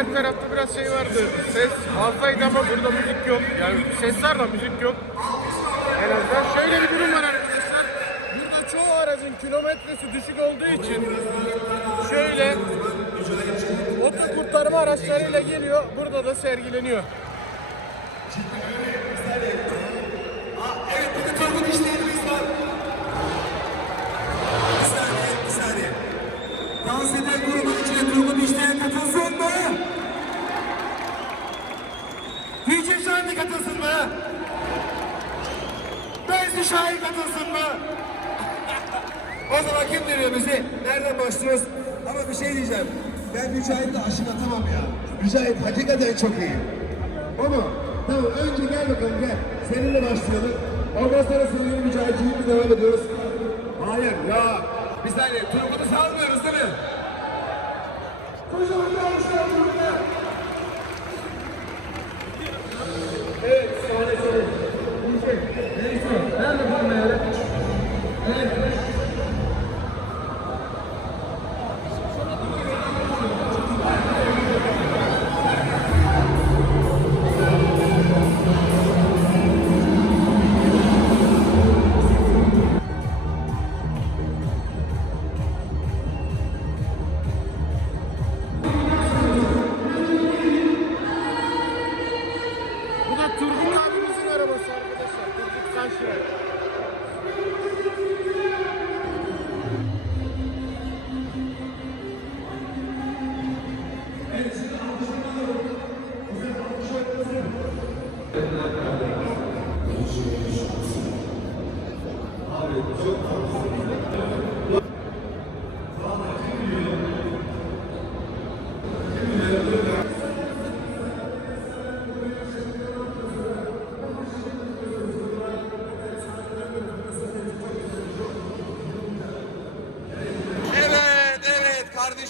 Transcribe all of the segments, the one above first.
Diğer tarafta biraz şey vardı. Ses fazlaydı ama burada müzik yok. Yani ses var da müzik yok. En azından şöyle bir durum var arkadaşlar. Burada çoğu aracın kilometresi düşük olduğu için şöyle oto kurtarma araçlarıyla geliyor. Burada da sergileniyor. Şahin katılsın mı? Benzi Şahin katılsın mı? o zaman kim veriyor bizi? Nereden başlıyoruz? Ama bir şey diyeceğim. Ben Mücahit'le aşık atamam ya. Mücahit hakikaten çok iyi. O mu? Tamam önce gel bakalım gel. Seninle başlayalım. Ondan sonra seninle Mücahit'ciğimle devam ediyoruz. Hayır ya. Bir saniye Turgut'u salmıyoruz Turgut abimizin arabası arkadaşlar. Turgut Taşyer.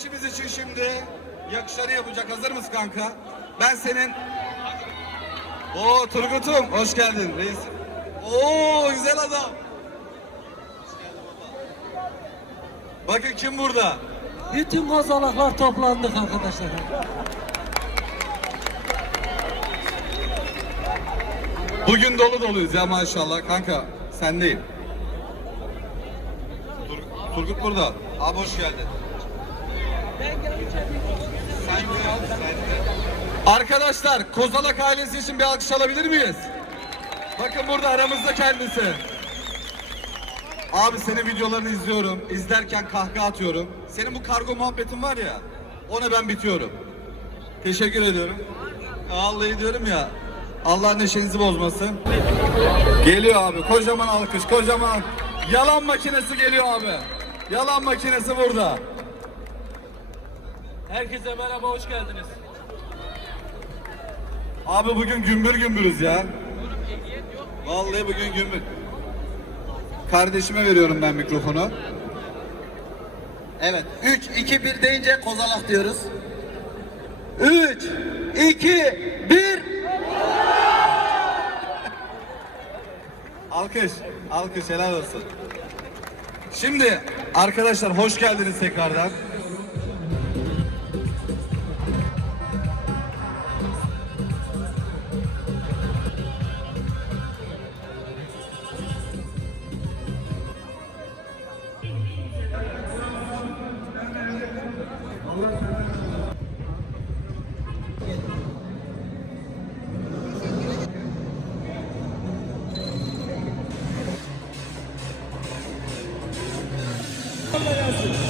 Kardeşimiz için şimdi yakışları yapacak. Hazır mısın kanka? Ben senin... Oo Turgut'um, hoş geldin reis. Oo güzel adam. Bakın kim burada? Bütün kozalaklar toplandık arkadaşlar. Bugün dolu doluyuz ya maşallah kanka. Sen değil. Tur- Turgut burada. Abi hoş geldin. Sen gel, sen de. Arkadaşlar Kozalak ailesi için bir alkış alabilir miyiz? Bakın burada aramızda kendisi. Abi senin videolarını izliyorum. İzlerken kahkaha atıyorum. Senin bu kargo muhabbetin var ya. Ona ben bitiyorum. Teşekkür ediyorum. Vallahi diyorum ya. Allah neşenizi bozmasın. Geliyor abi. Kocaman alkış. Kocaman. Yalan makinesi geliyor abi. Yalan makinesi burada. Herkese merhaba, hoş geldiniz. Abi bugün gümbür gümbürüz ya. Vallahi bugün gümbür. Kardeşime veriyorum ben mikrofonu. Evet. 3, 2, 1 deyince kozalak diyoruz. 3, 2, 1. Alkış. Alkış helal olsun. Şimdi arkadaşlar hoş geldiniz tekrardan. Allah razı olsun.